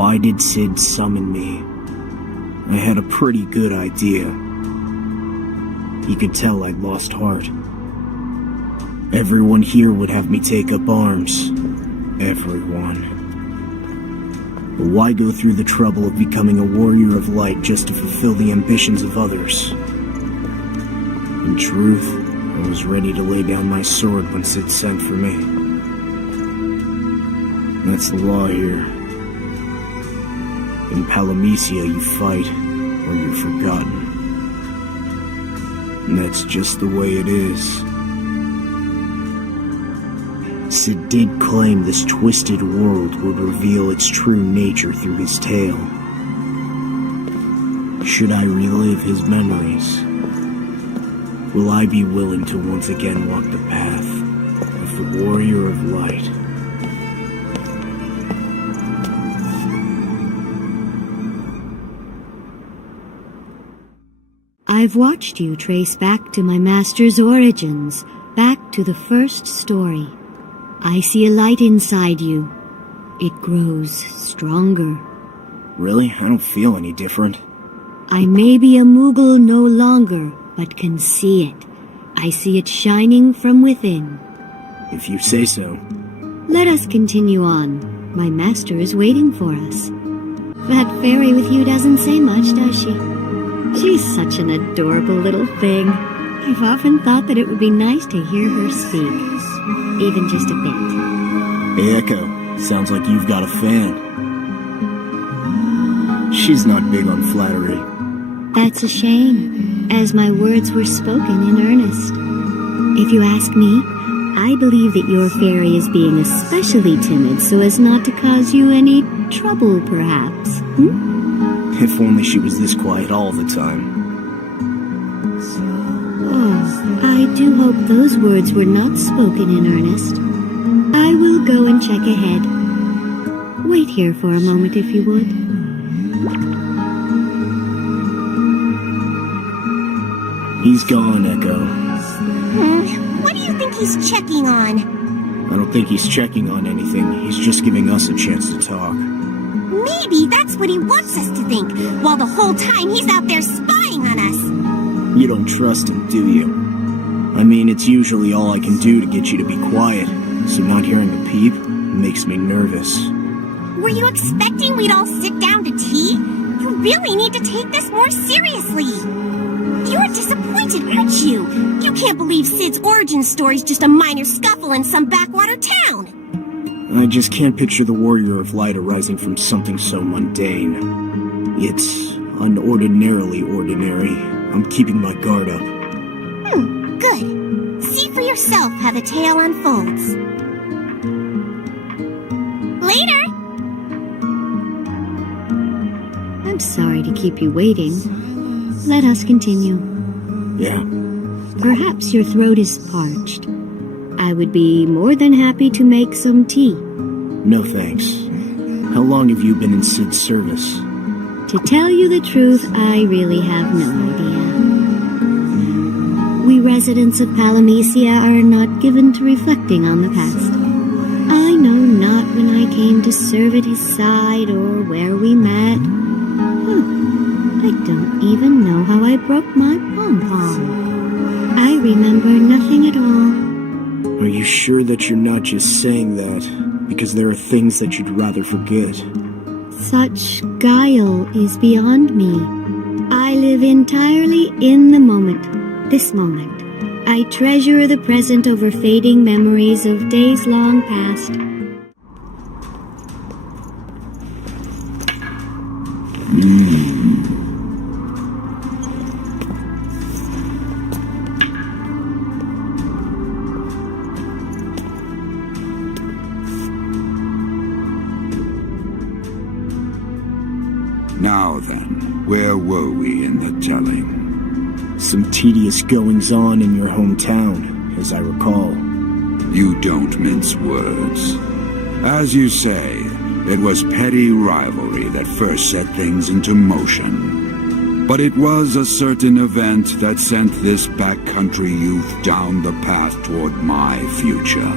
Why did Sid summon me? I had a pretty good idea. He could tell I'd lost heart. Everyone here would have me take up arms. Everyone. But why go through the trouble of becoming a warrior of light just to fulfill the ambitions of others? In truth, I was ready to lay down my sword when Sid sent for me. That's the law here. In Palamecia, you fight, or you're forgotten. And that's just the way it is. Sid did claim this twisted world would reveal its true nature through his tale. Should I relive his memories? Will I be willing to once again walk the path of the Warrior of Light? I've watched you trace back to my master's origins, back to the first story. I see a light inside you. It grows stronger. Really? I don't feel any different. I may be a Moogle no longer, but can see it. I see it shining from within. If you say so. Let us continue on. My master is waiting for us. That fairy with you doesn't say much, does she? She's such an adorable little thing. I've often thought that it would be nice to hear her speak. Even just a bit. Hey, Echo. Sounds like you've got a fan. She's not big on flattery. That's a shame, as my words were spoken in earnest. If you ask me, I believe that your fairy is being especially timid so as not to cause you any trouble, perhaps. If only she was this quiet all the time. Oh, I do hope those words were not spoken in earnest. I will go and check ahead. Wait here for a moment, if you would. He's gone, Echo. What do you think he's checking on? I don't think he's checking on anything. He's just giving us a chance to talk. Maybe that's what he wants us to think, while the whole time he's out there spying on us. You don't trust him, do you? I mean, it's usually all I can do to get you to be quiet, so not hearing a peep makes me nervous. Were you expecting we'd all sit down to tea? You really need to take this more seriously. You're disappointed, aren't you? You can't believe Sid's origin story's just a minor scuffle in some backwater town. I just can't picture the Warrior of Light arising from something so mundane. It's unordinarily ordinary. I'm keeping my guard up. Good. See for yourself how the tale unfolds. Later! I'm sorry to keep you waiting. Let us continue. Yeah. Perhaps your throat is parched. I would be more than happy to make some tea. No thanks. How long have you been in Sid's service? To tell you the truth, I really have no idea. We residents of Palamecia are not given to reflecting on the past. I know not when I came to serve at his side or where we met. I don't even know how I broke my pom-pom. I remember nothing at all. Are you sure that you're not just saying that because there are things that you'd rather forget? Such guile is beyond me. I live entirely in the moment, this moment. I treasure the present over fading memories of days long past. Now then, where were we in the telling? Some tedious goings-on in your hometown, as I recall. You don't mince words. As you say, it was petty rivalry that first set things into motion. But it was a certain event that sent this backcountry youth down the path toward my future.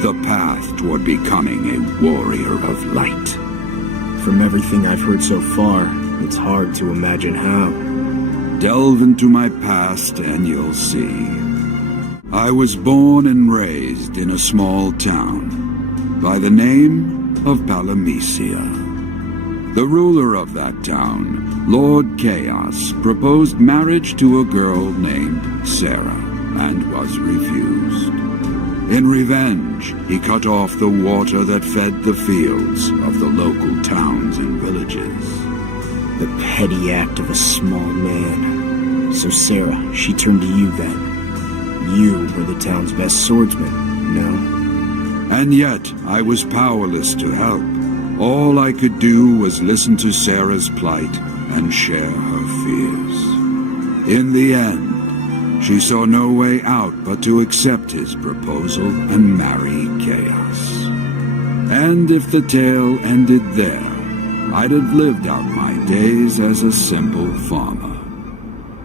The path toward becoming a warrior of light. From everything I've heard so far, it's hard to imagine how. Delve into my past and you'll see. I was born and raised in a small town by the name of Palamecia. The ruler of that town, Lord Chaos, proposed marriage to a girl named Sarah and was refused. In revenge, he cut off the water that fed the fields of the local towns and villages. The petty act of a small man. So Sarah, she turned to you then. You were the town's best swordsman, no? And yet, I was powerless to help. All I could do was listen to Sarah's plight and share her fears. In the end, she saw no way out but to accept his proposal and marry Chaos. And if the tale ended there, I'd have lived out my days as a simple farmer,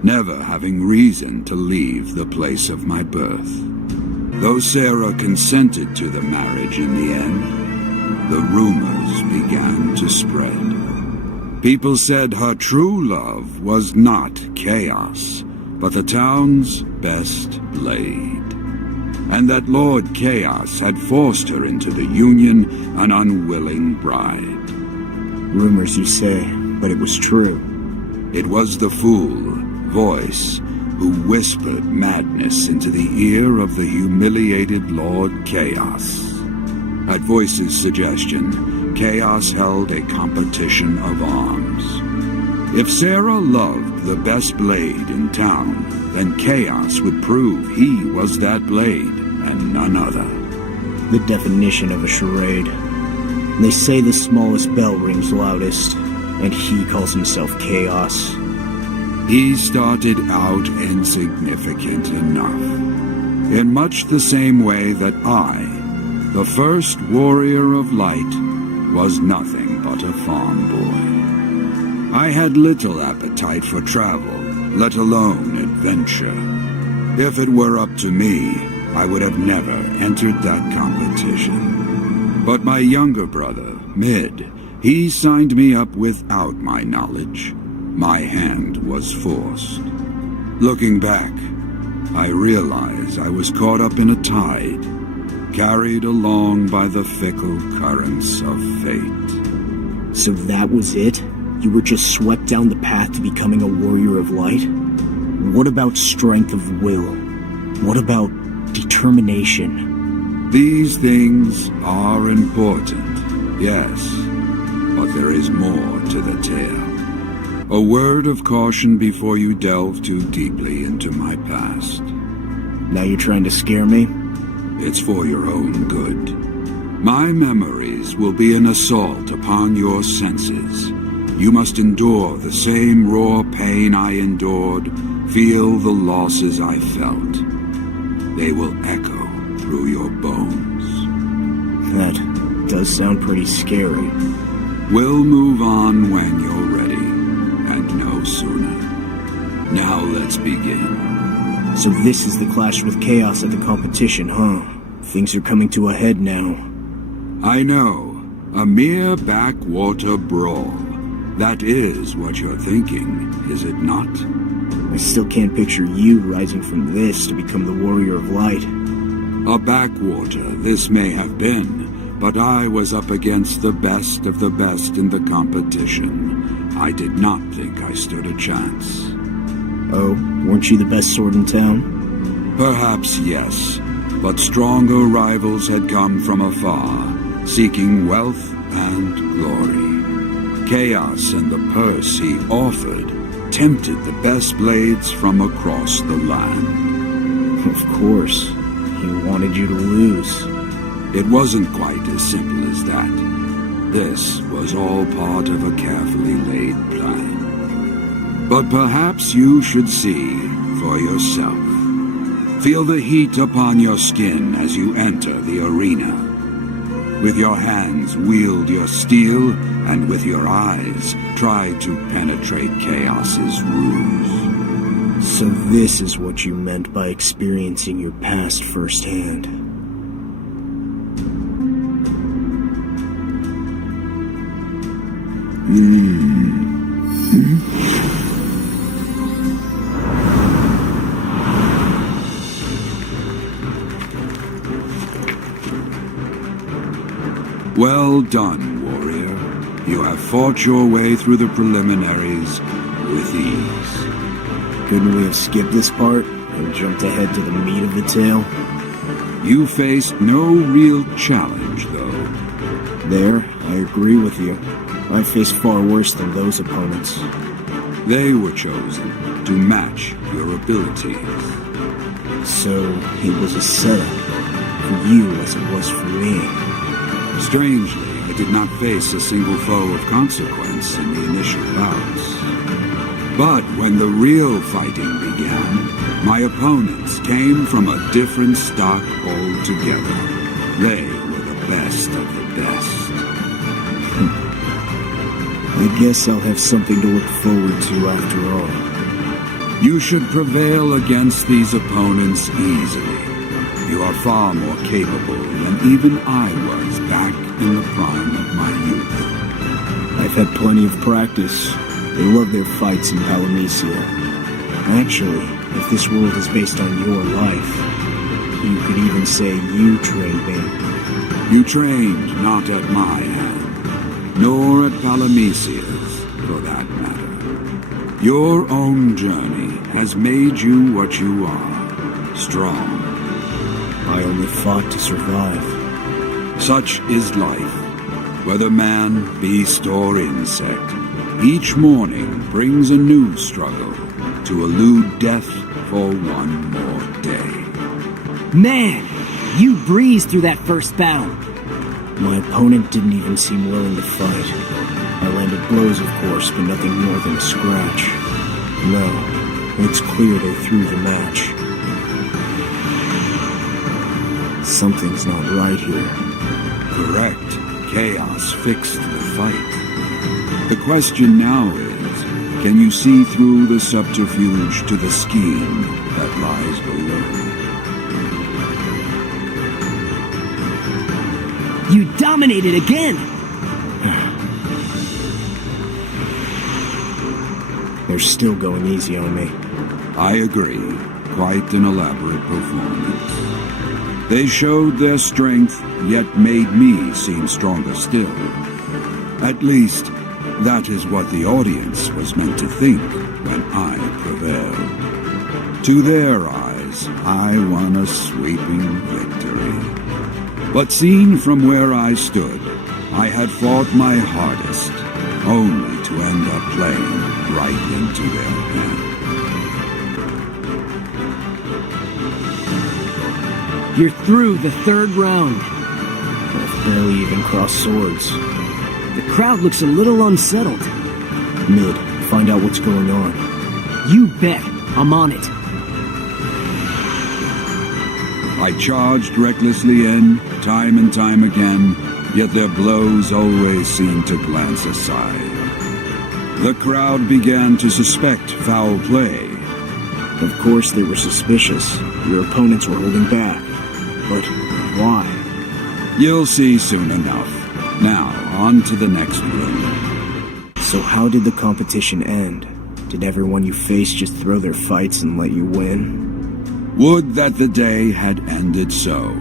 never having reason to leave the place of my birth. Though Sarah consented to the marriage in the end, the rumors began to spread. People said her true love was not Chaos, but the town's best blade, and that Lord Chaos had forced her into the union, an unwilling bride. Rumors, you say, but it was true. It was the fool, Voice, who whispered madness into the ear of the humiliated Lord Chaos. At Voice's suggestion, Chaos held a competition of arms. If Sarah loved the best blade in town, then Chaos would prove he was that blade and none other. The definition of a charade. They say the smallest bell rings loudest, and he calls himself Chaos. He started out insignificant enough, in much the same way that I, the first warrior of light, was nothing but a farm boy. I had little appetite for travel, let alone adventure. If it were up to me, I would have never entered that competition. But my younger brother, Mid, he signed me up without my knowledge. My hand was forced. Looking back, I realize I was caught up in a tide, carried along by the fickle currents of fate. So that was it? You were just swept down the path to becoming a warrior of light? What about strength of will? What about determination? These things are important, yes, but there is more to the tale. A word of caution before you delve too deeply into my past. Now you're trying to scare me? It's for your own good. My memories will be an assault upon your senses. You must endure the same raw pain I endured, feel the losses I felt. They will echo through your bones. That does sound pretty scary. We'll move on when you're ready, and no sooner. Now let's begin. So this is the clash with Chaos at the competition, huh? Things are coming to a head now. I know, a mere backwater brawl. That is what you're thinking, is it not? I still can't picture you rising from this to become the warrior of light. A backwater this may have been, but I was up against the best of the best in the competition. I did not think I stood a chance. Oh, weren't you the best sword in town? Perhaps yes, but stronger rivals had come from afar, seeking wealth and glory. Chaos and the purse he offered tempted the best blades from across the land. Of course. He wanted you to lose. It wasn't quite as simple as that. This was all part of a carefully laid plan. But perhaps you should see for yourself. Feel the heat upon your skin as you enter the arena. With your hands wield your steel, and with your eyes try to penetrate Chaos's ruse. So this is what you meant by experiencing your past firsthand. Well done, warrior. You have fought your way through the preliminaries with ease. Couldn't we have skipped this part and jumped ahead to the meat of the tale? You faced no real challenge, though. There, I agree with you. I faced far worse than those opponents. They were chosen to match your abilities. So, it was a setup for you as it was for me. Strangely, I did not face a single foe of consequence in the initial bouts. But when the real fighting began, my opponents came from a different stock altogether. They were the best of the best. I guess I'll have something to look forward to after all. You should prevail against these opponents easily. You are far more capable than even I was back in the prime of my youth. I've had plenty of practice. They love their fights in Palamecia. Actually, if this world is based on your life, you could even say you trained me. You trained not at my hand, nor at Palamecia's, for that matter. Your own journey has made you what you are, strong. I only fought to survive. Such is life, whether man, beast, or insect. Each morning brings a new struggle to elude death for one more day. Man, you breezed through that first battle. My opponent didn't even seem willing to fight. I landed blows, of course, but nothing more than a scratch. No, it's clear they threw the match. Something's not right here. Correct. Chaos fixed the fight. The question now is, can you see through the subterfuge to the scheme that lies below? You dominated again! They're still going easy on me. I agree. Quite an elaborate performance. They showed their strength, yet made me seem stronger still. At least, that is what the audience was meant to think when I prevailed. To their eyes, I won a sweeping victory. But seen from where I stood, I had fought my hardest, only to end up playing right into their hand. You're through the third round. I've barely even crossed swords. The crowd looks a little unsettled. Mid, find out what's going on. You bet. I'm on it. I charged recklessly in, time and time again, yet their blows always seemed to glance aside. The crowd began to suspect foul play. Of course they were suspicious. Your opponents were holding back. But why? You'll see soon enough. Now, on to the next room. So how did the competition end? Did everyone you faced just throw their fights and let you win? Would that the day had ended so.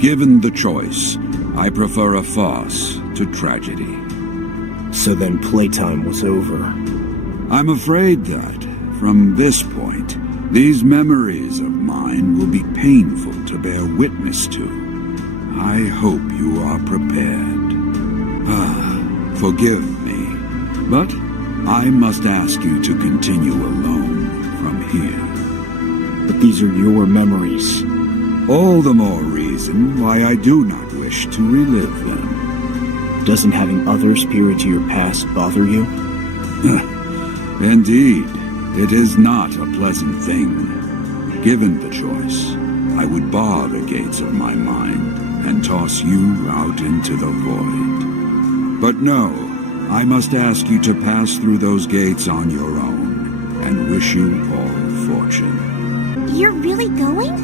Given the choice, I prefer a farce to tragedy. So then playtime was over. I'm afraid that, from this point, these memories of mine will be painful to bear witness to. I hope you are prepared. Forgive me, but I must ask you to continue alone from here. But these are your memories. All the more reason why I do not wish to relive them. Doesn't having others peer into your past bother you? Indeed, it is not a pleasant thing. Given the choice, I would bar the gates of my mind and toss you out into the void. But no, I must ask you to pass through those gates on your own, and wish you all fortune. You're really going?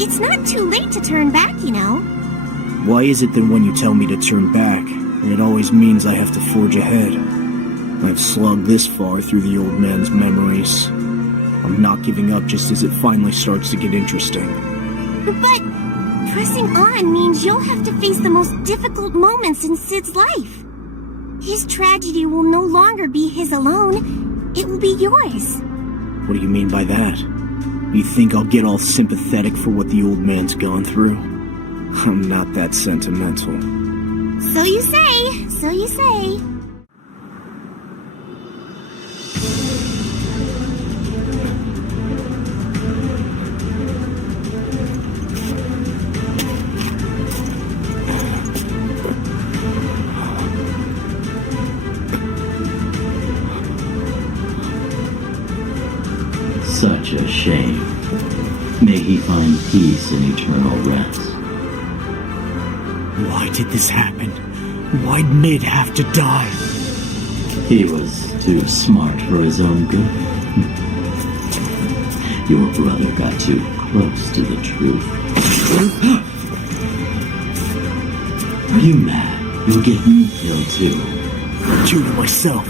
It's not too late to turn back, you know. Why is it that when you tell me to turn back, it always means I have to forge ahead? I've slugged this far through the old man's memories. I'm not giving up just as it finally starts to get interesting. But pressing on means you'll have to face the most difficult moments in Sid's life. His tragedy will no longer be his alone. It will be yours. What do you mean by that? You think I'll get all sympathetic for what the old man's gone through? I'm not that sentimental. So you say, so you say. Such a shame. May he find peace in eternal rest. Why did this happen? Why'd Mid have to die? He was too smart for his own good. Your brother got too close to the truth. Are you mad? You'll get me killed too. True to myself.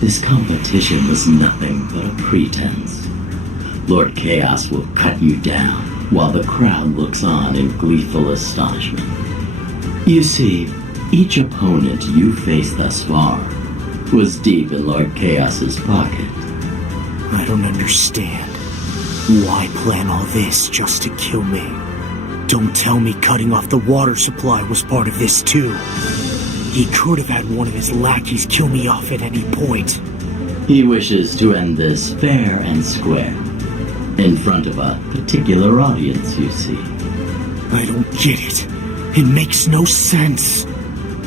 This competition was nothing but a pretense. Lord Chaos will cut you down while the crowd looks on in gleeful astonishment. You see, each opponent you faced thus far was deep in Lord Chaos's pocket. I don't understand. Why plan all this just to kill me? Don't tell me cutting off the water supply was part of this too. He could have had one of his lackeys kill me off at any point. He wishes to end this fair and square, in front of a particular audience, you see. I don't get it. It makes no sense.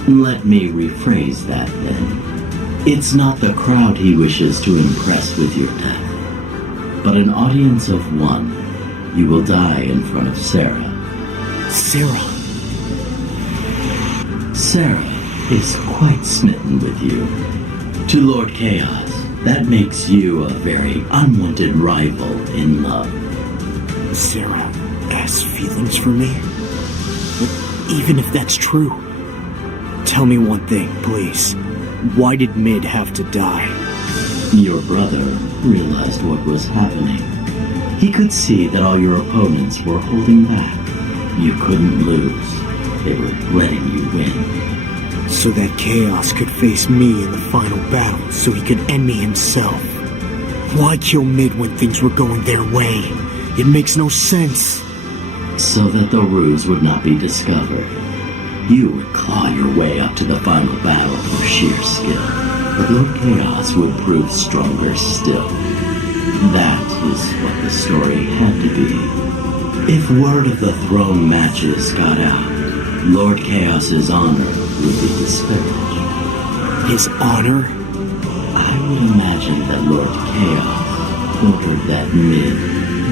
Let me rephrase that then. It's not the crowd he wishes to impress with your death, but an audience of one. You will die in front of Sarah. Sarah? Sarah is quite smitten with you. To Lord Chaos, that makes you a very unwanted rival in love. Sarah has feelings for me? But even if that's true, tell me one thing, please. Why did Mid have to die? Your brother realized what was happening. He could see that all your opponents were holding back. You couldn't lose. They were letting you win. So that Chaos could face me in the final battle, so he could end me himself. Why kill Mid when things were going their way? It makes no sense. So that the ruse would not be discovered. You would claw your way up to the final battle for sheer skill, but Lord Chaos would prove stronger still. That is what the story had to be. If word of the throne matches got out, Lord Chaos's honor would be disparaged. His honor? I would imagine that Lord Chaos ordered that Mid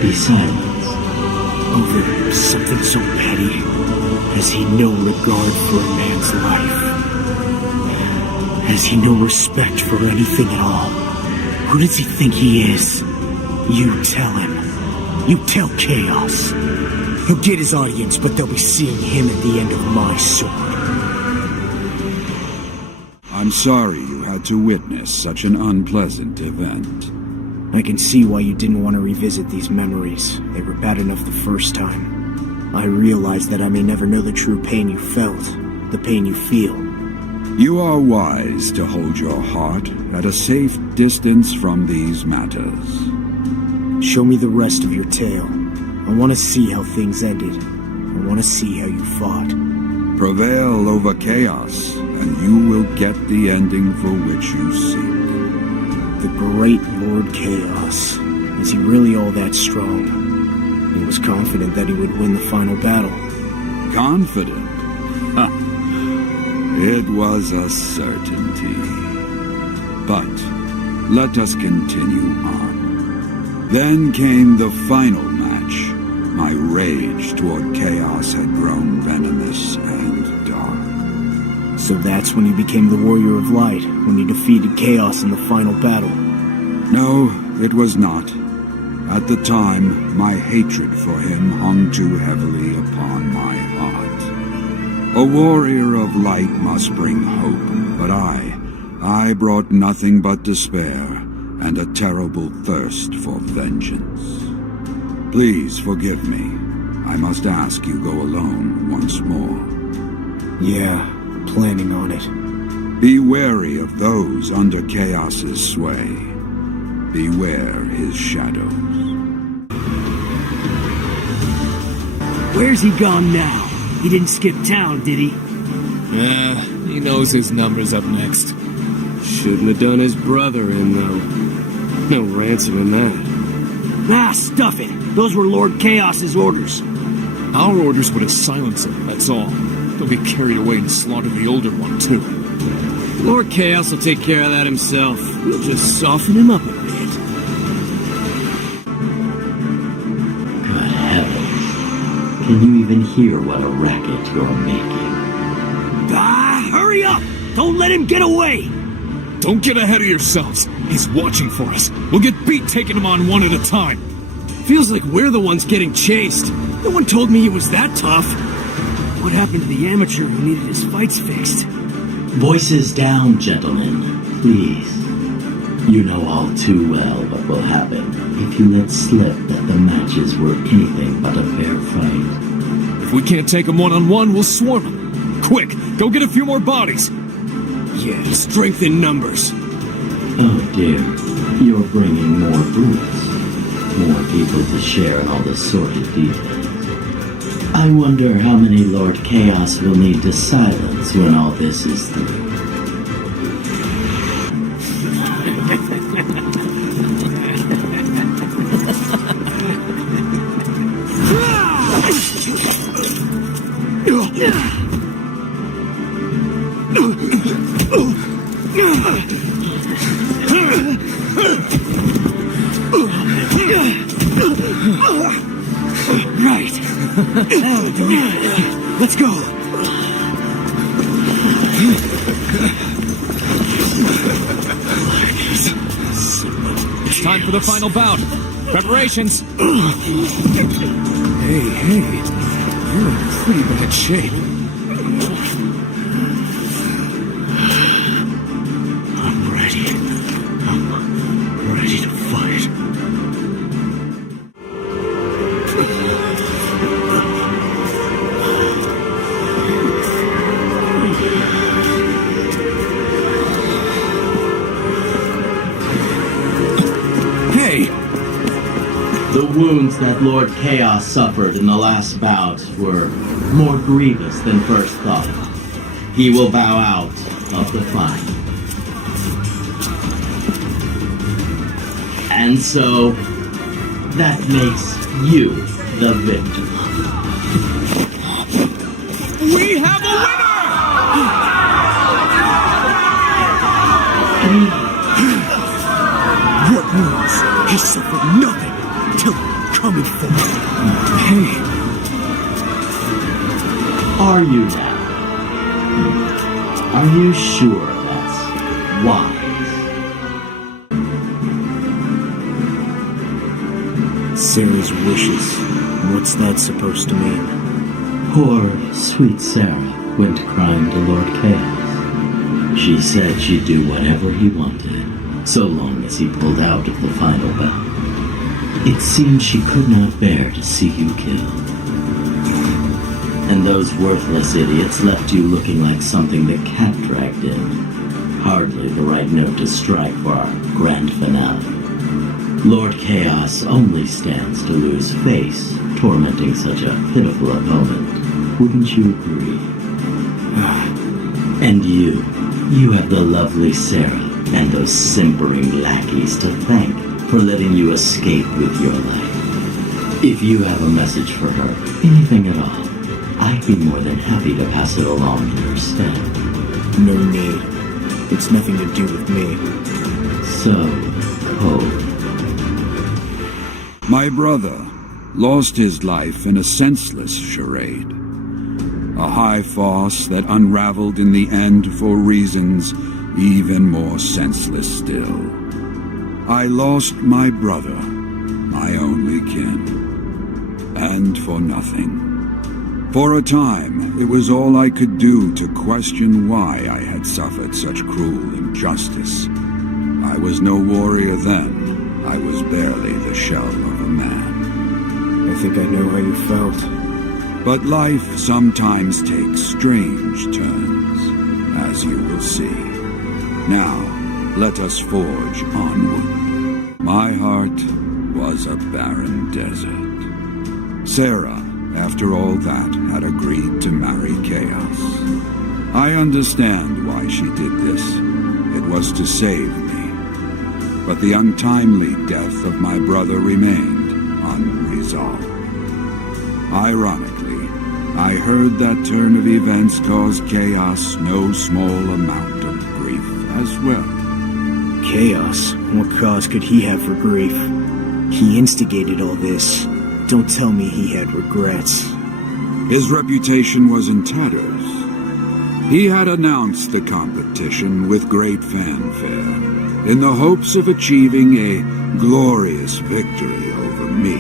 be silenced. Over something so petty? Has he no regard for a man's life? Has he no respect for anything at all? Who does he think he is? You tell him. You tell Chaos. He'll get his audience, but they'll be seeing him at the end of my sword. I'm sorry you had to witness such an unpleasant event. I can see why you didn't want to revisit these memories. They were bad enough the first time. I realize that I may never know the true pain you felt, the pain you feel. You are wise to hold your heart at a safe distance from these matters. Show me the rest of your tale. I want to see how things ended. I want to see how you fought. Prevail over chaos, and you will get the ending for which you seek. The great Lord Chaos. Is he really all that strong? He was confident that he would win the final battle. Confident? Ha! It was a certainty. But let us continue on. Then came the final match. My rage toward chaos had grown venomous and dark. So that's when you became the Warrior of Light, when you defeated Chaos in the final battle. No, it was not. At the time, my hatred for him hung too heavily upon my heart. A warrior of light must bring hope, but I brought nothing but despair and a terrible thirst for vengeance. Please forgive me. I must ask you go alone once more. Yeah, planning on it. Be wary of those under Chaos's sway. Beware his shadows. Where's he gone now? He didn't skip town, did he? He knows his number's up next. Shouldn't have done his brother in, though. No ransom in that. Ah, stuff it. Those were Lord Chaos's orders. Our orders were to silence him, that's all. Don't get carried away and slaughter the older one, too. Lord Chaos will take care of that himself. We'll just soften him up a bit. Good heavens. Can you even hear what a racket you're making? Ah, hurry up! Don't let him get away! Don't get ahead of yourselves. He's watching for us. We'll get beat taking him on one at a time. Feels like we're the ones getting chased. No one told me he was that tough. What happened to the amateur who needed his fights fixed? Voices down, gentlemen, please. You know all too well what will happen if you let slip that the matches were anything but a fair fight. If we can't take him one-on-one, we'll swarm him. Quick, go get a few more bodies. Yeah, strength in numbers. Oh dear, you're bringing more brutes. More people to share in all the sordid details. I wonder how many Lord Chaos will need to silence when all this is through. Right. Let's go. It's time for the final bout. Preparations. Hey, you're in pretty bad shape. I'm ready. I'm ready to fight. The wounds that Lord Chaos suffered in the last bout were more grievous than first thought. He will bow out of the fight. And so, that makes you the victor. We have a winner! What wounds? He suffered nothing until coming for me. Hey. Are you now? Are you sure that's wise? Sarah's wishes. What's that supposed to mean? Poor, sweet Sarah went crying to Lord Chaos. She said she'd do whatever he wanted, so long as he pulled out of the final bout. It seemed she could not bear to see you killed. And those worthless idiots left you looking like something the cat dragged in. Hardly the right note to strike for our grand finale. Lord Chaos only stands to lose face, tormenting such a pitiful opponent. Wouldn't you agree? And you have the lovely Sarah and those simpering lackeys to thank for letting you escape with your life. If you have a message for her, anything at all, I'd be more than happy to pass it along in your stead. No need. It's nothing to do with me. So cold. My brother lost his life in a senseless charade. A high farce that unraveled in the end for reasons even more senseless still. I lost my brother, my only kin. And for nothing. For a time, it was all I could do to question why I had suffered such cruel injustice. I was no warrior then. I was barely the shell of a man. I think I know how you felt. But life sometimes takes strange turns, as you will see. Now, let us forge onward. My heart was a barren desert. Sarah, after all that, had agreed to marry Chaos. I understand why she did this. It was to save me. But the untimely death of my brother remained unresolved. Ironically, I heard that turn of events caused Chaos no small amount of grief as well. Chaos? What cause could he have for grief? He instigated all this. Don't tell me he had regrets. His reputation was in tatters. He had announced the competition with great fanfare, in the hopes of achieving a glorious victory over me.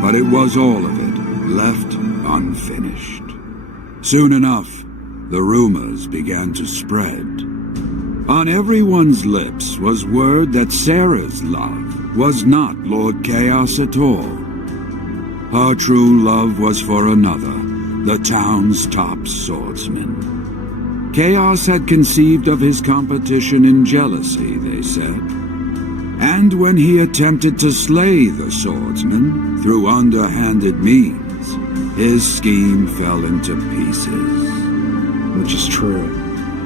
But it was all of it left unfinished. Soon enough, the rumors began to spread. On everyone's lips was word that Sarah's love was not Lord Chaos at all. Her true love was for another, the town's top swordsman. Chaos had conceived of his competition in jealousy, they said. And when he attempted to slay the swordsman through underhanded means, his scheme fell into pieces. Which is true.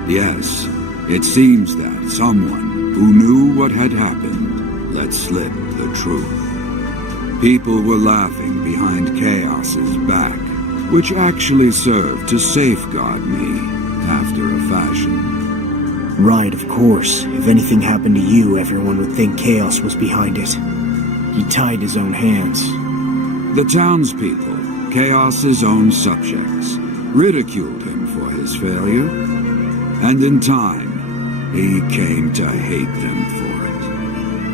Yes, it seems that someone who knew what had happened let slip the truth. People were laughing behind Chaos's back, which actually served to safeguard me after a fashion. Right, of course. If anything happened to you, everyone would think Chaos was behind it. He tied his own hands. The townspeople, Chaos's own subjects, ridiculed him for his failure, and in time, he came to hate them for it.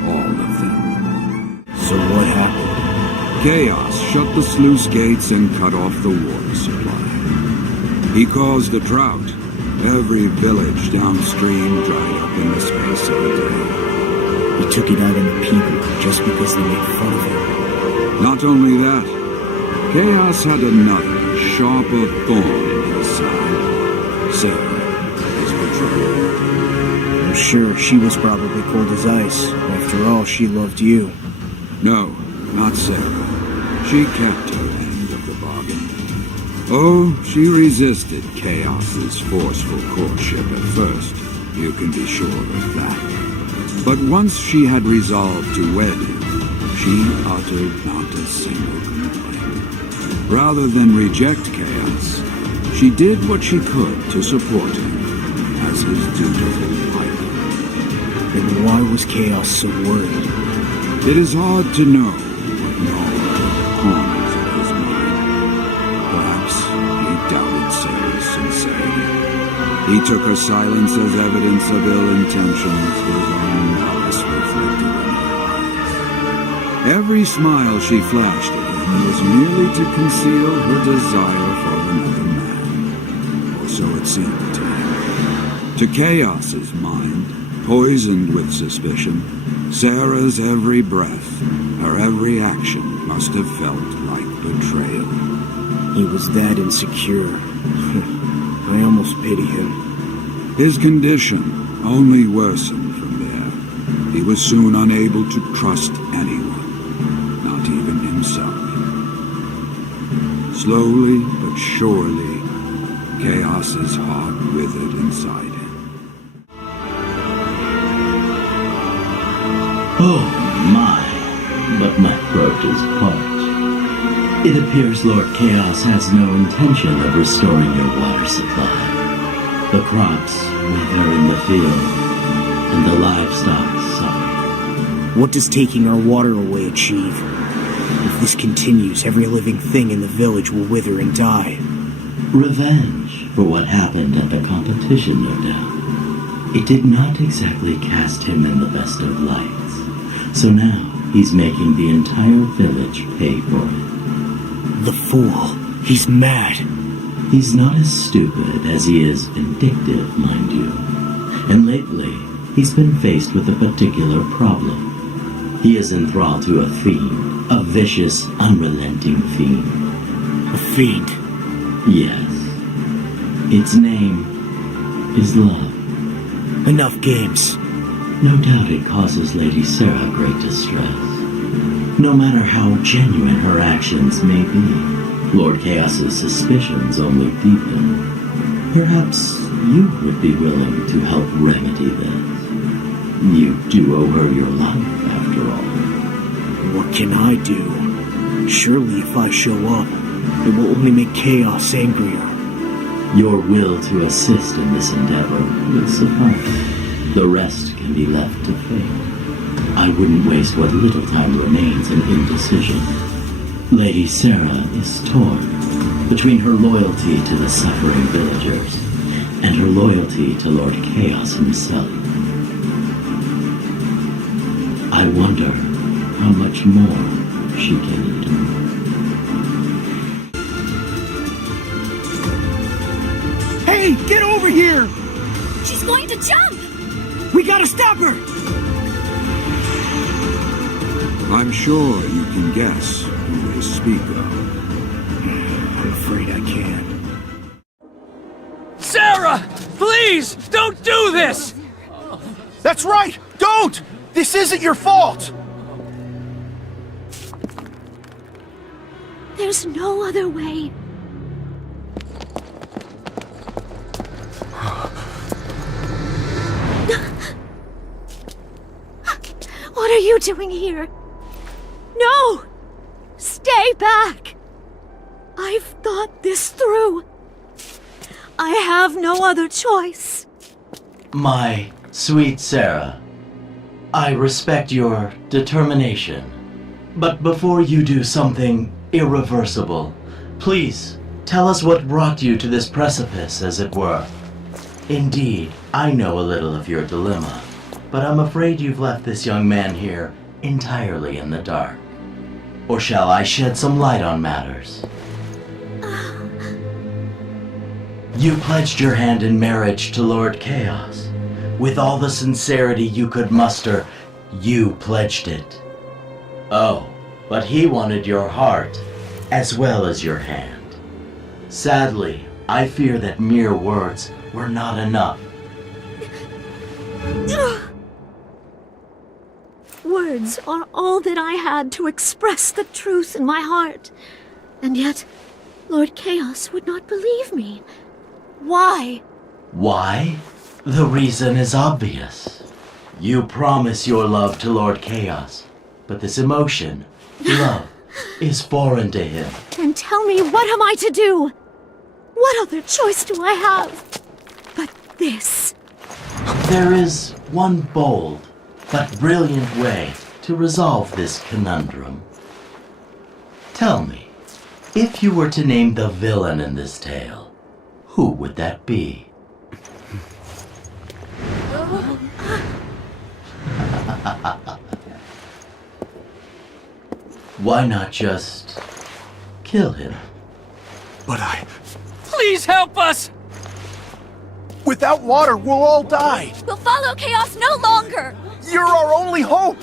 All of them. So what happened? Chaos shut the sluice gates and cut off the water supply. He caused a drought. Every village downstream dried up in the space of a day. He took it out on the people just because they made fun of him. Not only that, Chaos had another, sharper thorn in his side. Sarah, his betrothed. I'm sure she was probably cold as ice. After all, she loved you. No, not Sarah. She kept her end of the bargain. Oh, she resisted Chaos's forceful courtship at first. You can be sure of that. But once she had resolved to wed him, she uttered not a single complaint. Rather than reject Chaos, she did what she could to support him as his dutiful wife. Then why was Chaos so worried? It is hard to know what gnawed at the corners of his mind. Perhaps he doubted Sarah's sincerity. He took her silence as evidence of ill intentions, his own malice reflected in her eyes. Every smile she flashed at him was merely to conceal her desire for another man. Or so it seemed to him. To Chaos's mind, poisoned with suspicion, Sarah's every breath, her every action must have felt like betrayal. He was that insecure. I almost pity him. His condition only worsened from there. He was soon unable to trust anyone, not even himself. Slowly but surely, Chaos's heart withered inside him. Oh my, but my throat is parched. It appears Lord Chaos has no intention of restoring your water supply. The crops wither in the field, and the livestock suffer. What does taking our water away achieve? If this continues, every living thing in the village will wither and die. Revenge for what happened at the competition, no doubt. It did not exactly cast him in the best of lights. So now he's making the entire village pay for it. The fool. He's mad. He's not as stupid as he is vindictive, mind you. And lately, he's been faced with a particular problem. He is enthralled to a fiend, a vicious, unrelenting fiend. A fiend? Yes. Its name is love. Enough games. No doubt it causes Lady Sarah great distress. No matter how genuine her actions may be, Lord Chaos's suspicions only deepen. Perhaps you would be willing to help remedy this. You do owe her your life, after all. What can I do? Surely if I show up, it will only make Chaos angrier. Your will to assist in this endeavor will suffice. The rest can be left to fate. I wouldn't waste what little time remains in indecision. Lady Sarah is torn between her loyalty to the suffering villagers and her loyalty to Lord Chaos himself. I wonder how much more she can endure. Hey, get over here! She's going to jump! We gotta stop her! I'm sure you can guess who they speak of. I'm afraid I can't. Sarah! Please! Don't do this! That's right! Don't! This isn't your fault! There's no other way. What are you doing here? No! Stay back! I've thought this through. I have no other choice. My sweet Sarah, I respect your determination. But before you do something irreversible, please tell us what brought you to this precipice, as it were. Indeed, I know a little of your dilemma, but I'm afraid you've left this young man here entirely in the dark. Or shall I shed some light on matters? You pledged your hand in marriage to Lord Chaos. With all the sincerity you could muster, you pledged it. Oh, but he wanted your heart as well as your hand. Sadly, I fear that mere words were not enough. Words are all that I had to express the truth in my heart. And yet, Lord Chaos would not believe me. Why? Why? The reason is obvious. You promise your love to Lord Chaos, but this emotion, love, is foreign to him. Then tell me, what am I to do? What other choice do I have but this? There is one bold but brilliant way to resolve this conundrum. Tell me, if you were to name the villain in this tale, who would that be? Why not just kill him? But Please help us! without water, we'll all die! We'll follow Chaos no longer! You're our only hope!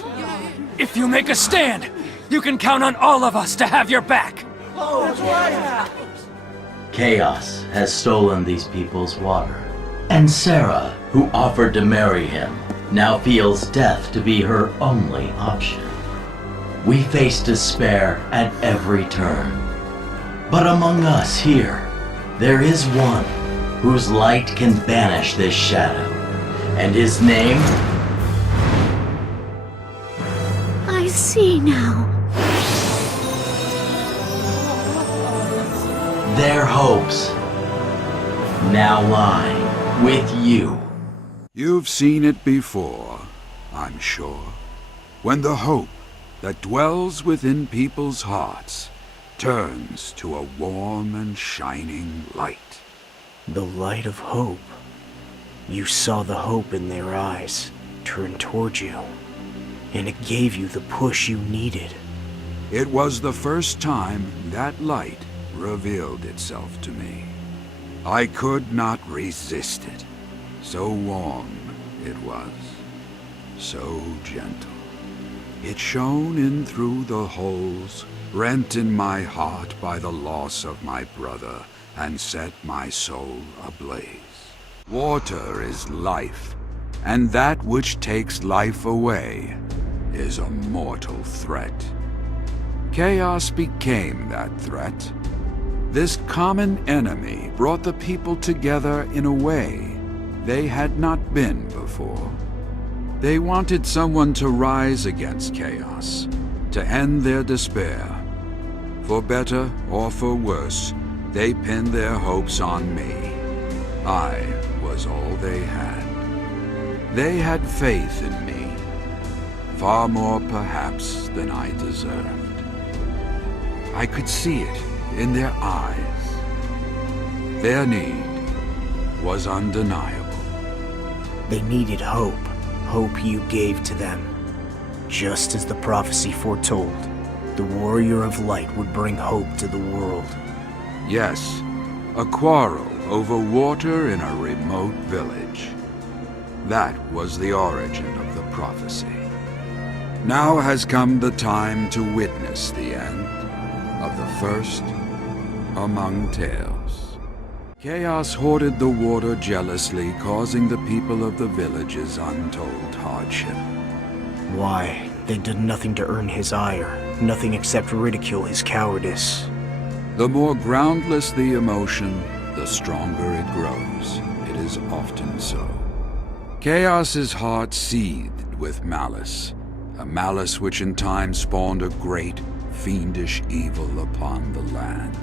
If you make a stand, you can count on all of us to have your back. Chaos has stolen these people's water. And Sarah, who offered to marry him, now feels death to be her only option. We face despair at every turn. But among us here, there is one whose light can banish this shadow. And his name? I see now. Their hopes now lie with you. You've seen it before, I'm sure. When the hope that dwells within people's hearts turns to a warm and shining light. The light of hope. You saw the hope in their eyes turn toward you. and it gave you the push you needed. It was the first time that light revealed itself to me. I could not resist it. So warm it was, so gentle. It shone in through the holes rent in my heart by the loss of my brother, and set my soul ablaze. Water is life, and that which takes life away is a mortal threat. Chaos became that threat. This common enemy brought the people together in a way they had not been before. They wanted someone to rise against chaos, to end their despair. For better or for worse, they pinned their hopes on me. I was all they had. They had faith in me, far more perhaps than I deserved. I could see it in their eyes. Their need was undeniable. They needed hope, hope you gave to them. Just as the prophecy foretold, the Warrior of Light would bring hope to the world. Yes, a quarrel over water in a remote village. That was the origin of the prophecy. Now has come the time to witness the end of the first among tales. Chaos hoarded the water jealously, causing the people of the villages untold hardship. Why, they did nothing to earn his ire, nothing except ridicule his cowardice. The more groundless the emotion, the stronger it grows. It is often so. Chaos's heart seethed with malice, a malice which in time spawned a great, fiendish evil upon the land.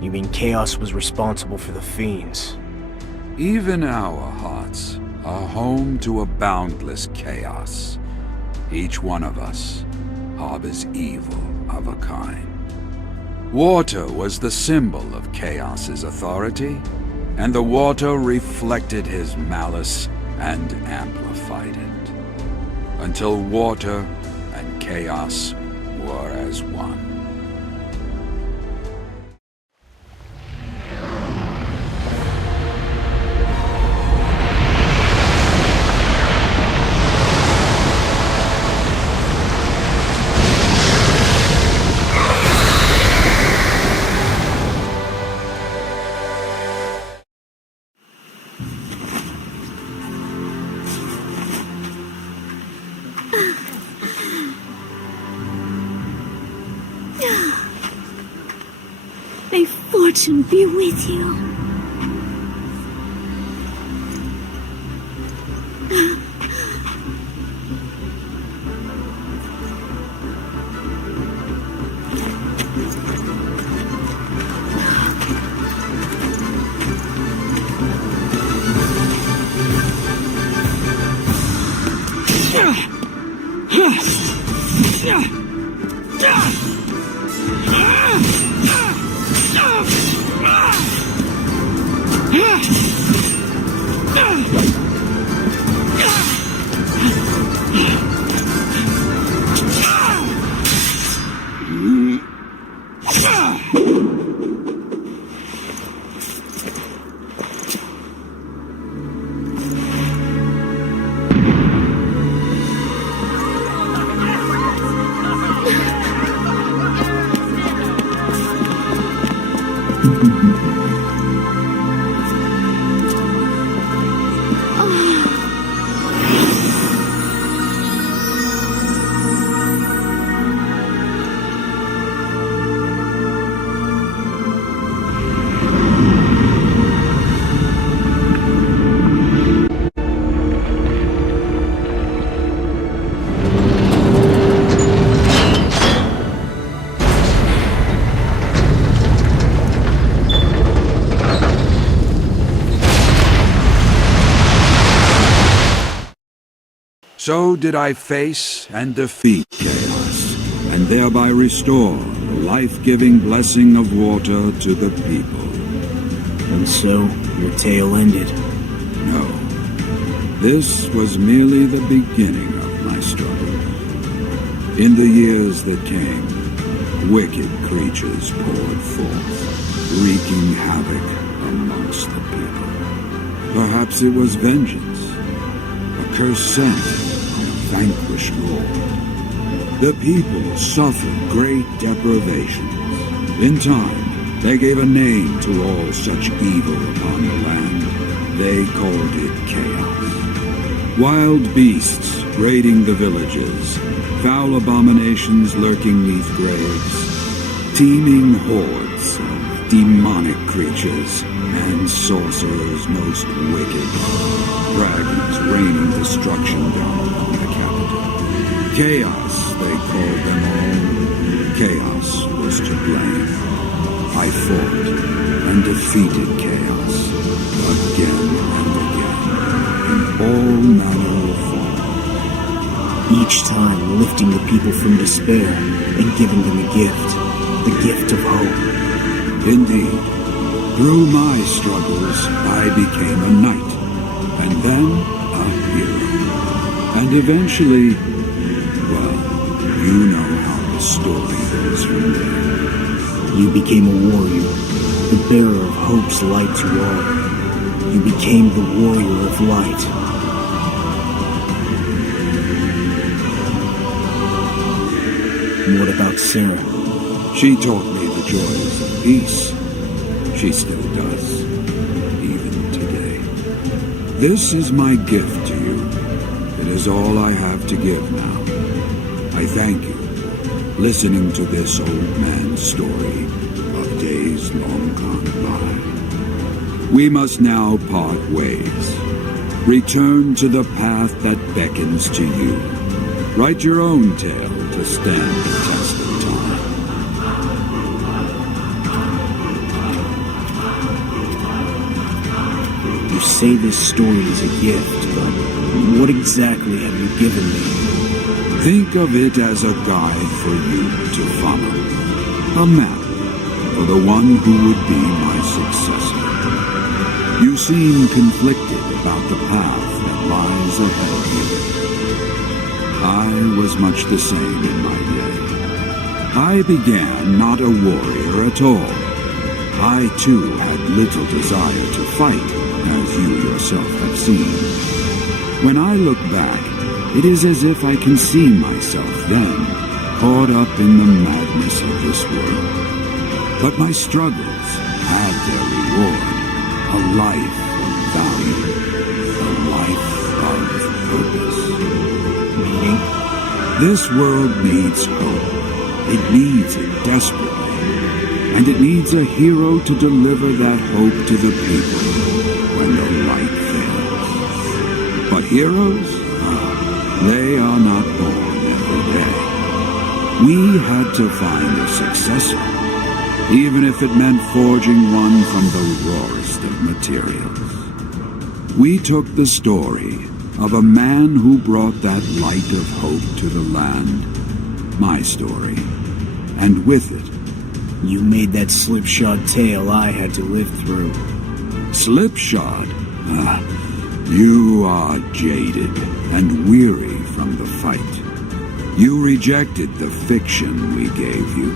You mean Chaos was responsible for the fiends? Even our hearts are home to a boundless chaos. Each one of us harbors evil of a kind. Water was the symbol of Chaos's authority, and the water reflected his malice and amplified it, until water and Chaos were as one. May fortune be with you. So did I face and defeat Chaos, and thereby restore the life-giving blessing of water to the people. And so, your tale ended. No, this was merely the beginning of my struggle. In the years that came, wicked creatures poured forth, wreaking havoc amongst the people. Perhaps it was vengeance, a curse sent on a vanquished lord. The people suffered great deprivations. In time, they gave a name to all such evil upon the land. They called it chaos. Wild beasts raiding the villages, foul abominations lurking neath graves, teeming hordes of demonic creatures, and sorcerers most wicked. Dragons raining destruction down upon the capital. Chaos, they called them all. Chaos was to blame. I fought and defeated chaos again and again in all manner of forms. Each time lifting the people from despair and giving them a the gift of hope. Indeed, through my struggles I became a knight, and then a hero. And eventually, well, you know how the story goes from there. You became a warrior, the bearer of hope's light to all. You became the warrior of light. What about Sarah? She taught me the joys of peace. She still does, even today. This is my gift to you. It is all I have to give now. I thank you for listening to this old man's story of days long gone by. We must now part ways. Return to the path that beckons to you. Write your own tale to stand the test of time. You say this story is a gift, but what exactly have you given me? Think of it as a guide for you to follow. A map for the one who would be my successor. You seem conflicted about the path that lies ahead of you. I was much the same in my day. I began not a warrior at all. I too had little desire to fight, as you yourself have seen. When I look back, it is as if I can see myself then, caught up in the madness of this world. But my struggles had their reward, a life of value, a life of purpose. Meaning? This world needs hope. It needs it desperately. And it needs a hero to deliver that hope to the people when the light fails. But heroes? They are not born every day. We had to find a successor, even if it meant forging one from the rawest of materials. We took the story of a man who brought that light of hope to the land, my story, and with it, you made that slipshod tale I had to live through. Slipshod? You are jaded and weary from the fight. You rejected the fiction we gave you,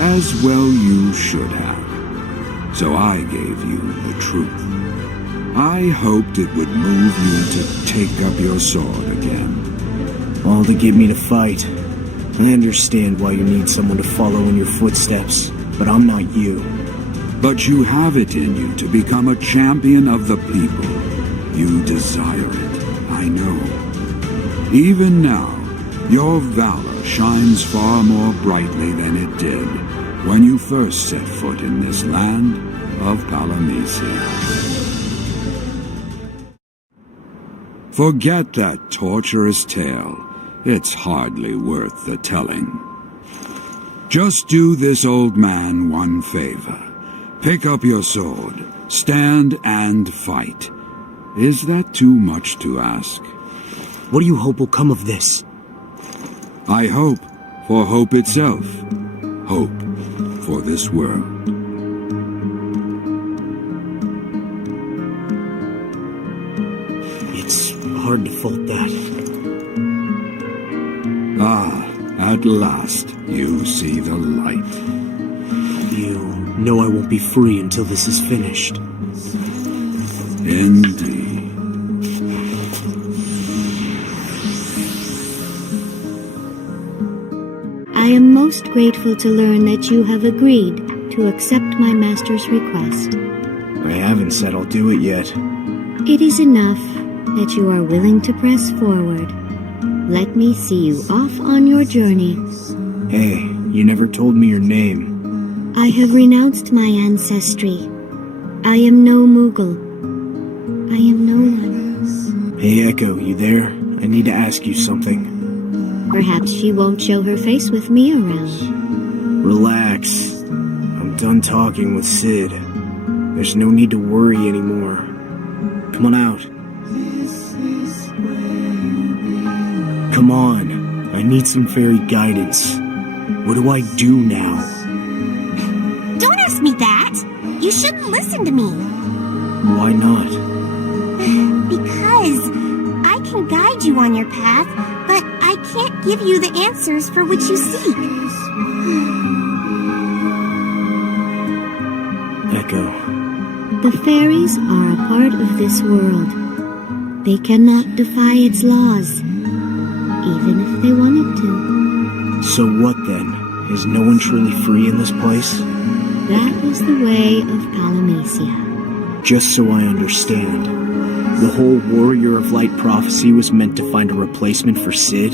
as well you should have. So I gave you the truth. I hoped it would move you to take up your sword again. All to get me to fight. I understand why you need someone to follow in your footsteps, but I'm not you. But you have it in you to become a champion of the people. You desire it, I know. Even now, your valor shines far more brightly than it did when you first set foot in this land of Palamecia. Forget that torturous tale. It's hardly worth the telling. Just do this old man one favor. Pick up your sword, stand and fight. Is that too much to ask? What do you hope will come of this? I hope for hope itself. Hope for this world. It's hard to fault that. Ah, At last, you see the light. You know I won't be free until this is finished. Indeed. I am most grateful to learn that you have agreed to accept my master's request. I haven't said I'll do it yet. It is enough that you are willing to press forward. Let me see you off on your journey. Hey, you never told me your name. I have renounced my ancestry. I am no Moogle. I am no one. Hey, Echo, you there? I need to ask you something. Perhaps she won't show her face with me around. Relax. I'm done talking with Sid. There's no need to worry anymore. Come on out. Come on. I need some fairy guidance. What do I do now? Don't ask me that. You shouldn't listen to me. Why not? Because I can guide you on your path, but I can't give you the answers for which you seek. Echo. The fairies are a part of this world. They cannot defy its laws, even if they wanted to. So what then? Is no one truly free in this place? That is the way of Palamecia. Just so I understand, the whole Warrior of Light prophecy was meant to find a replacement for Sid?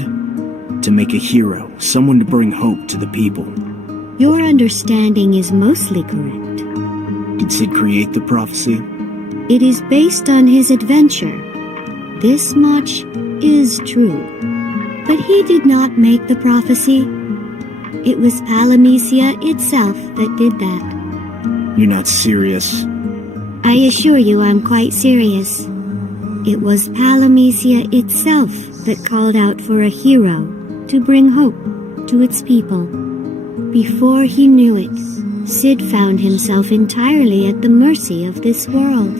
To make a hero, someone to bring hope to the people. Your understanding is mostly correct. Did Sid create the prophecy? It is based on his adventure. This much is true. But he did not make the prophecy. It was Palamecia itself that did that. You're not serious. I assure you I'm quite serious. It was Palamecia itself that called out for a hero to bring hope to its people. Before he knew it, Sid found himself entirely at the mercy of this world.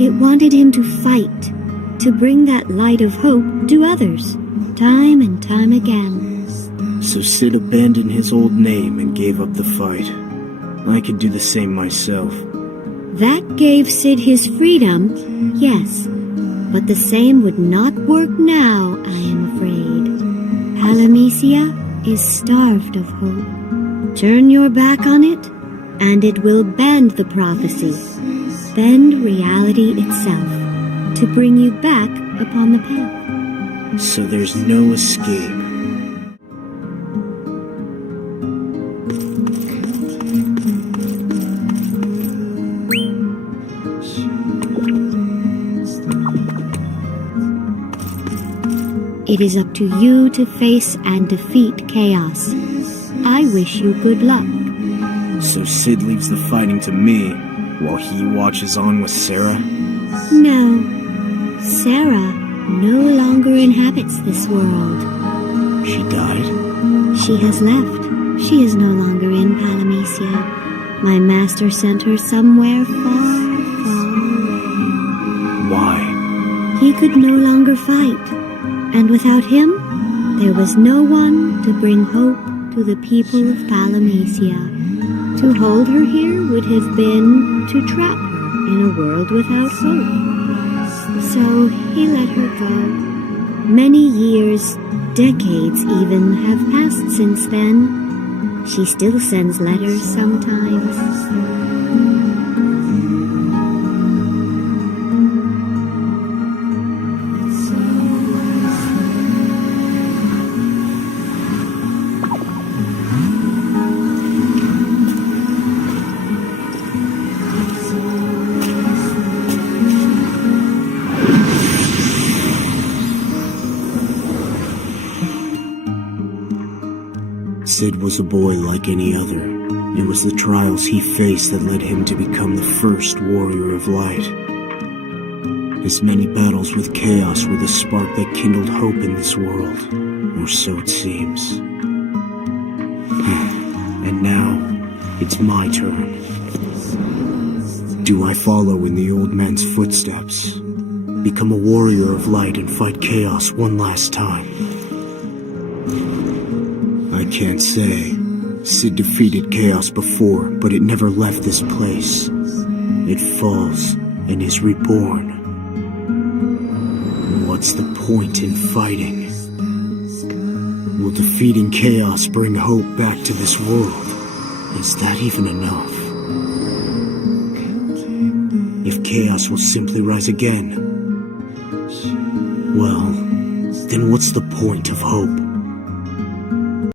It wanted him to fight, to bring that light of hope to others, time and time again. So Sid abandoned his old name and gave up the fight. I could do the same myself. That gave Sid his freedom, yes, but the same would not work now, I am afraid. Palamecia is starved of hope. Turn your back on it, and it will bend the prophecy, bend reality itself, to bring you back upon the path. So there's no escape. It is up to you to face and defeat chaos. I wish you good luck. So Sid leaves the fighting to me, while he watches on with Sarah? No. Sarah no longer inhabits this world. She died? She has left. She is no longer in Palamecia. My master sent her somewhere far, far away. Why? He could no longer fight. And without him, there was no one to bring hope to the people of Palamecia. To hold her here would have been to trap her in a world without hope. So he let her go. Many years, decades even, have passed since then. She still sends letters sometimes. Sid was a boy like any other. It was the trials he faced that led him to become the first Warrior of Light. His many battles with chaos were the spark that kindled hope in this world, or so it seems. And now, it's my turn. Do I follow in the old man's footsteps? Become a Warrior of Light and fight chaos one last time? can't say. Sid defeated chaos before, but it never left this place. It falls and is reborn. What's the point in fighting? Will defeating chaos bring hope back to this world? Is that even enough? If chaos will simply rise again, well, then what's the point of hope?